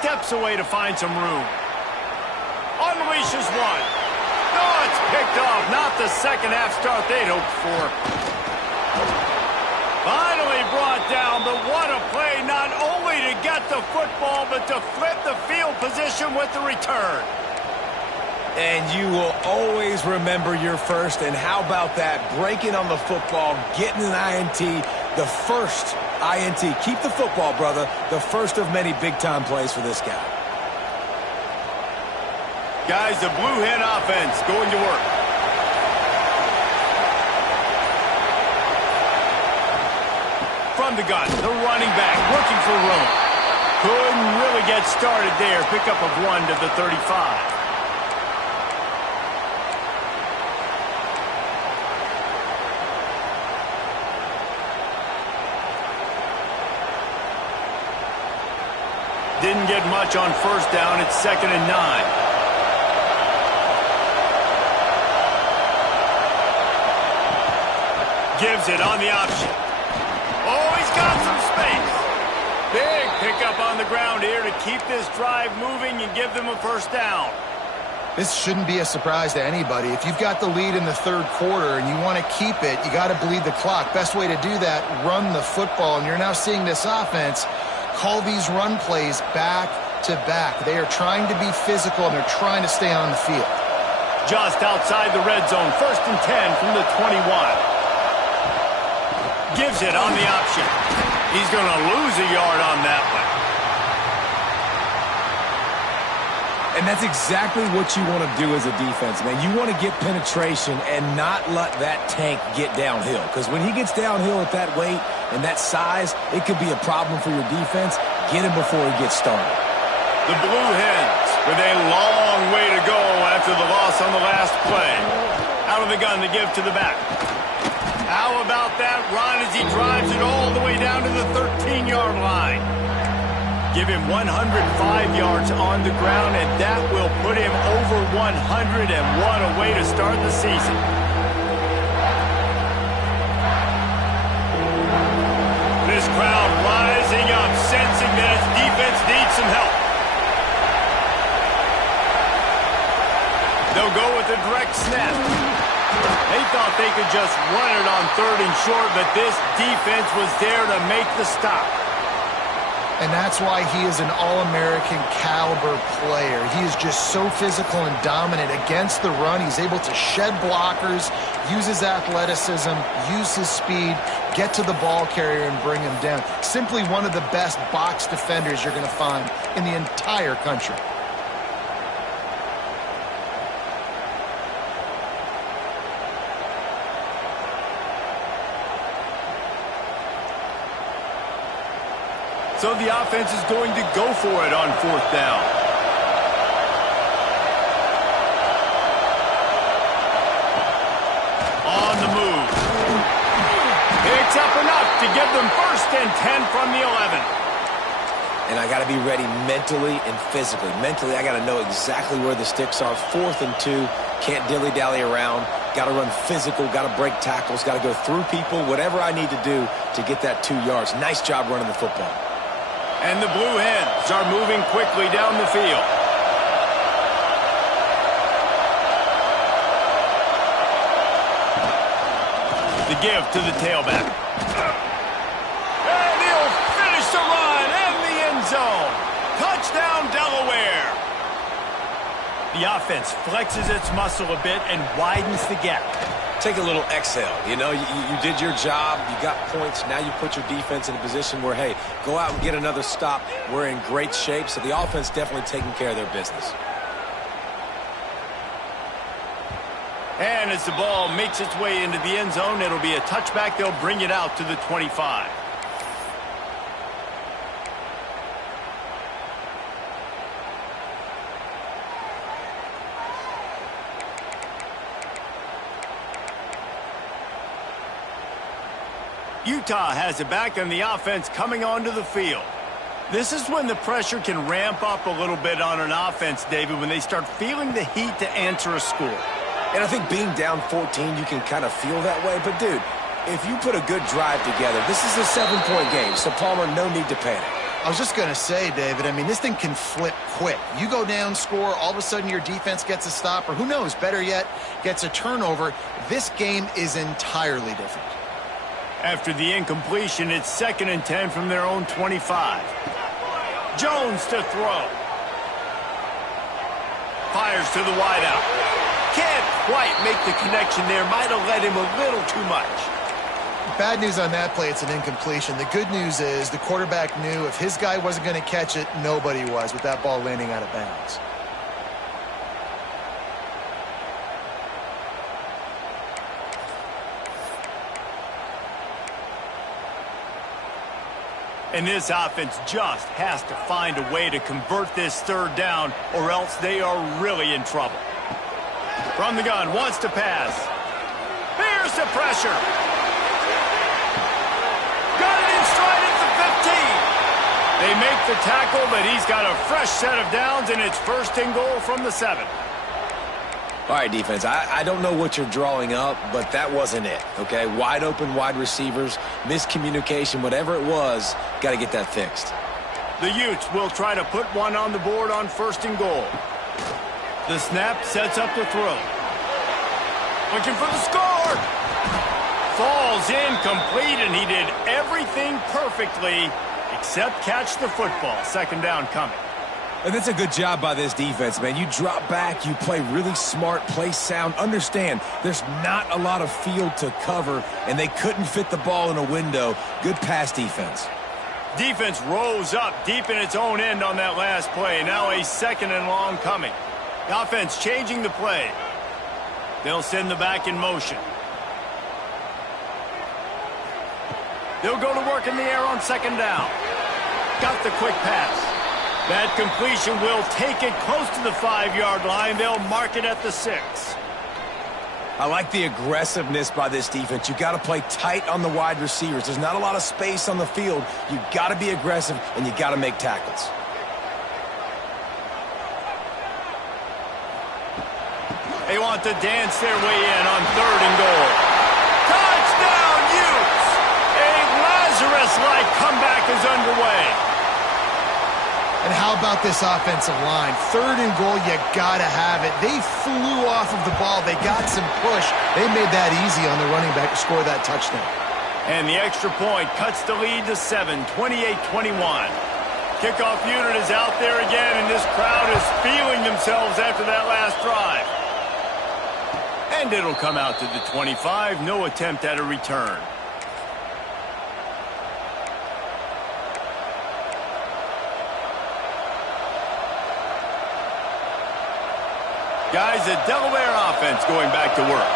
Steps away to find some room. Unleashes one. Oh, it's picked off. Not the second half start they'd hoped for. Finally brought down, but what a play, not only to get the football, but to flip the field position with the return. And you will always remember your first, and how about that? Breaking on the football, getting an INT, the first INT. Keep the football, brother. The first of many big-time plays for this guy. Guys, the Blue Hen offense going to work. From the gun, the running back looking for room. Couldn't really get started there. Pickup of 1 to the 35. Didn't get much on first down. It's 2nd and 9. Gives it on the option. Oh, he's got some space. Big pickup on the ground here to keep this drive moving and give them a first down. This shouldn't be a surprise to anybody. If you've got the lead in the 3rd quarter and you want to keep it, you got to bleed the clock. Best way to do that, run the football. And you're now seeing this offense call these run plays back to back. They are trying to be physical, and they're trying to stay on the field. Just outside the red zone, 1st and 10 from the 21. Gives it on the option. He's going to lose a yard on that one. And that's exactly what you want to do as a defense, man. You want to get penetration and not let that tank get downhill. Because when he gets downhill at that weight and that size, it could be a problem for your defense. Get him before he gets started. The Blue Hens With a long way to go after the loss on the last play. Out of the gun to give to the back. How about that run as he drives it all the way down to the 13-yard line? Give him 105 yards on the ground, and that will put him over 100, and what a way to start the season. This crowd rising up, sensing that its defense needs some help. They'll go with a direct snap. They thought they could just run it on 3rd and short, but this defense was there to make the stop. And that's why he is an All-American caliber player. He is just so physical and dominant against the run. He's able to shed blockers, use his athleticism, use his speed, get to the ball carrier and bring him down. Simply one of the best box defenders you're going to find in the entire country. So the offense is going to go for it on 4th down. On the move. Picks up enough to give them 1st and 10 from the 11. And I got to be ready mentally and physically. Mentally, I got to know exactly where the sticks are. 4th and 2. Can't dilly-dally around. Got to run physical. Got to break tackles. Got to go through people. Whatever I need to do to get that 2 yards. Nice job running the football. And the Blue Hens are moving quickly down the field. The give to the tailback. And he'll finish the run in the end zone. Touchdown, Delaware. The offense flexes its muscle a bit and widens the gap. Take a little exhale. You know, you did your job. You got points. Now you put your defense in a position where, hey, go out and get another stop. We're in great shape. So the offense definitely taking care of their business. And as the ball makes its way into the end zone, it'll be a touchback. They'll bring it out to the 25. Utah has it back, and the offense coming onto the field. This is when the pressure can ramp up a little bit on an offense, David, when they start feeling the heat to answer a score. And I think being down 14, you can kind of feel that way. But, dude, if you put a good drive together, this is a 7-point game. So, Palmer, no need to panic. I was just going to say, David, I mean, this thing can flip quick. You go down, score, all of a sudden your defense gets a stop, or who knows, better yet, gets a turnover. This game is entirely different. After the incompletion, it's 2nd and 10 from their own 25. Jones to throw. Fires to the wideout. Can't quite make the connection there. Might have led him a little too much. Bad news on that play, it's an incompletion. The good news is the quarterback knew if his guy wasn't going to catch it, nobody was with that ball landing out of bounds. And this offense just has to find a way to convert this 3rd down, or else they are really in trouble. From the gun, wants to pass. Here's the pressure. Got it in stride at the 15. They make the tackle, but he's got a fresh set of downs, and it's 1st and goal from the 7. All right, defense, I don't know what you're drawing up, but that wasn't it, okay? Wide open wide receivers, miscommunication, whatever it was, got to get that fixed. The Utes will try to put one on the board on 1st and goal. The snap sets up the throw. Looking for the score. Falls incomplete, and he did everything perfectly except catch the football. 2nd down coming. And that's a good job by this defense, man. You drop back, you play really smart, play sound. Understand, there's not a lot of field to cover, and they couldn't fit the ball in a window. Good pass defense. Defense rose up deep in its own end on that last play. Now a 2nd and long coming. The offense changing the play. They'll send the back in motion. They'll go to work in the air on 2nd down. Got the quick pass. That completion will take it close to the 5-yard line. They'll mark it at the 6. I like the aggressiveness by this defense. You got to play tight on the wide receivers. There's not a lot of space on the field. You got to be aggressive, and you got to make tackles. They want to dance their way in on 3rd and goal. Touchdown, Utes! A Lazarus-like comeback is underway. And how about this offensive line? 3rd and goal, you gotta have it. They flew off of the ball. They got some push. They made that easy on the running back to score that touchdown. And the extra point cuts the lead to 7, 28-21. Kickoff unit is out there again, and this crowd is feeling themselves after that last drive. And it'll come out to the 25. No attempt at a return. Guys, the Delaware offense going back to work.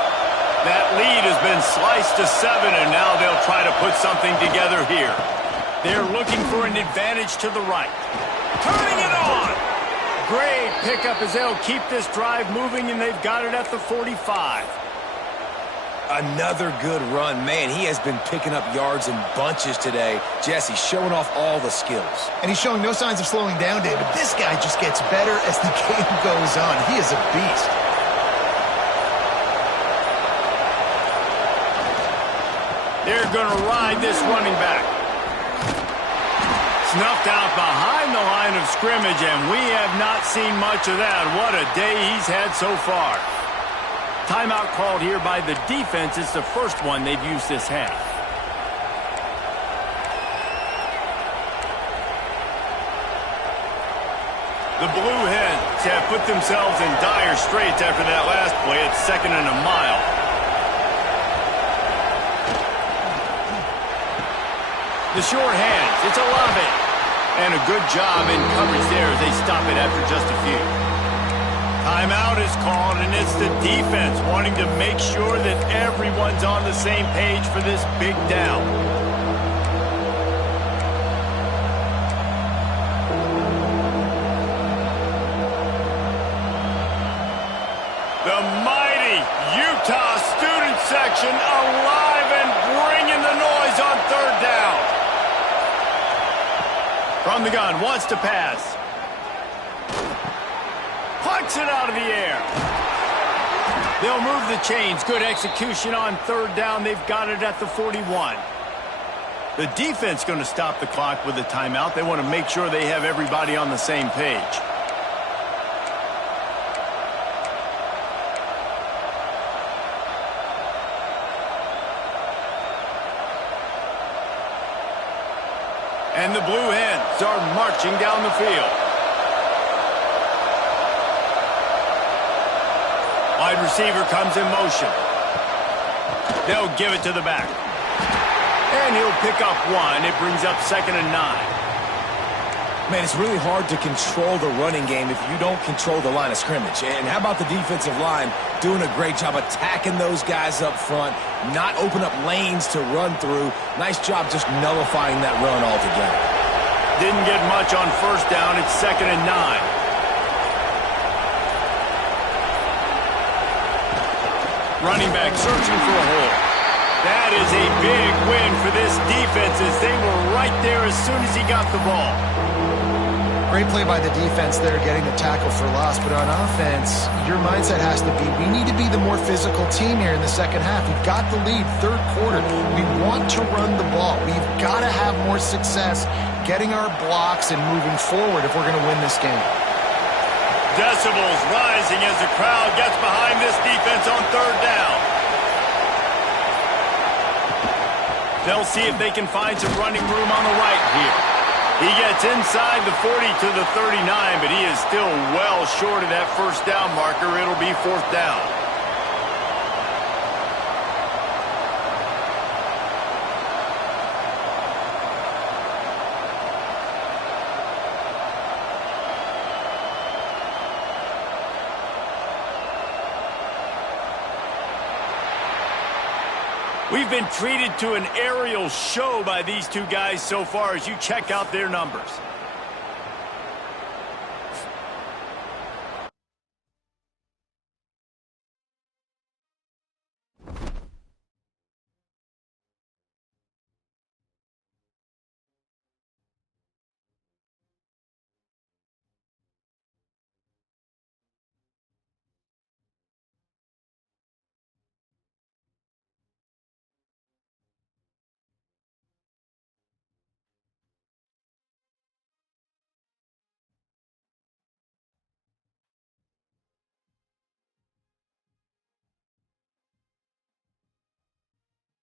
That lead has been sliced to 7, and now they'll try to put something together here. They're looking for an advantage to the right. Turning it on! Great pickup as they'll keep this drive moving, and they've got it at the 45. Another good run. Man, he has been picking up yards in bunches today. Jesse showing off all the skills. And he's showing no signs of slowing down, David. This guy just gets better as the game goes on. He is a beast. They're going to ride this running back. Snuffed out behind the line of scrimmage, and we have not seen much of that. What a day he's had so far. Timeout called here by the defense. It's the first one they've used this half. The Blue Hens have put themselves in dire straits after that last play. It's 2nd and a mile. The short hands. It's Olave. And a good job in coverage there as they stop it after just a few. Timeout is called, and it's the defense wanting to make sure that everyone's on the same page for this big down. The mighty Utah student section alive and bringing the noise on 3rd down. From the gun, wants to pass. Punts it out of the air. They'll move the chains. Good execution on 3rd down. They've got it at the 41. The defense going to stop the clock with a timeout. They want to make sure they have everybody on the same page. And the Blue Hens are marching down the field. Wide receiver comes in motion. They'll give it to the back. And he'll pick up 1. It brings up 2nd and 9. Man, it's really hard to control the running game if you don't control the line of scrimmage. And how about the defensive line doing a great job attacking those guys up front, not open up lanes to run through. Nice job just nullifying that run altogether. Didn't get much on 1st down. It's 2nd and 9. Running back searching for a hole. That is a big win for this defense as they were right there as soon as he got the ball. Great play by the defense there, getting the tackle for loss. But on offense, your mindset has to be, we need to be the more physical team here in the second half. We've got the lead, 3rd quarter. We want to run the ball. We've got to have more success getting our blocks and moving forward if we're going to win this game. Decibels rising as the crowd gets behind this defense on 3rd down. They'll see if they can find some running room on the right here. He gets inside the 40 to the 39, but he is still well short of that 1st down marker. It'll be 4th down. We've been treated to an aerial show by these two guys so far as you check out their numbers.